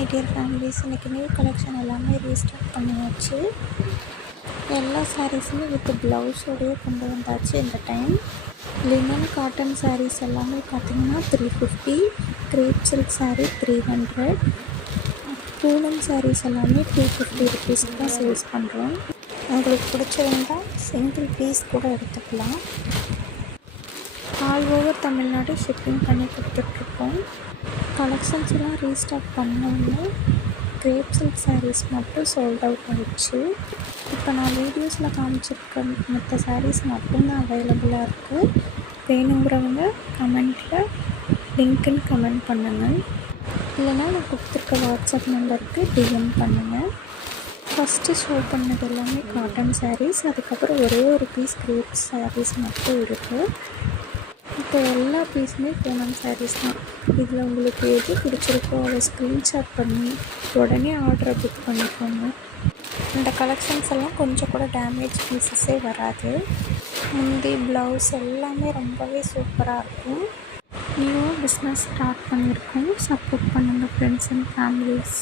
My dear families, இன்றைக்கி new collection எல்லாமே restart பண்ணியாச்சு. எல்லா சாரீஸுமே வித் ப்ளவுஸோடையே கொண்டு வந்தாச்சு. இந்த டைம் லினன் காட்டன் சாரீஸ் எல்லாமே பார்த்திங்கன்னா 350, கிரேப் சில்க் சாரீ 300, பூனம் சாரீஸ் எல்லாமே 250 ருபீஸ்க்கு தான் சேல்ஸ் பண்ணுறோம். உங்களுக்கு பிடிச்சவங்க சிங்கிள் பீஸ் கூட எடுத்துக்கலாம். ஆல் ஓவர் தமிழ்நாடு ஷிப்பிங் பண்ணி கொடுத்துட்ருக்கோம். கலெக்ஷன்ஸ் எல்லாம் ரீஸ்டார்ட் பண்ணோன்னு கிரேப் சில்க் சாரீஸ் மட்டும் சோல்ட் அவுட் ஆகிடுச்சு. இப்போ நான் வீடியோஸில் காமிச்சிருக்க மற்ற சாரீஸ் மட்டும்தான் அவைலபிளாக இருக்குது. வேணுங்கிறவங்க கமெண்ட்டில் லிங்க்குன்னு கமெண்ட் பண்ணுங்கள், இல்லைனா நான் கொடுத்துருக்க வாட்ஸ்அப் நம்பருக்கு டிஎம் பண்ணுங்கள். ஃபஸ்ட்டு ஷோ பண்ணது எல்லாமே காட்டன் சாரீஸ், அதுக்கப்புறம் ஒரே ஒரு பீஸ் கிரேப் சாரீஸ் மட்டும் இருக்குது. இப்போ எல்லா பீஸுமே பூனம் சாரீஸ் தான். இதில் உங்களுக்கு எது பிடிச்சிருக்கோ அதை ஸ்க்ரீன்ஷாட் பண்ணி உடனே ஆர்டரை புக் பண்ணிக்கோங்க. இந்த கலெக்ஷன்ஸ் எல்லாம் கொஞ்சம் கூட டேமேஜ் பீஸஸே வராது. முந்தி ப்ளவுஸ் எல்லாமே ரொம்பவே சூப்பராக இருக்கும். நியூ பிஸ்னஸ் ஸ்டார்ட் பண்ணியிருக்கோம். சப்போர்ட் பண்ணுங்கள் ஃப்ரெண்ட்ஸ் அண்ட் ஃபேமிலிஸ்.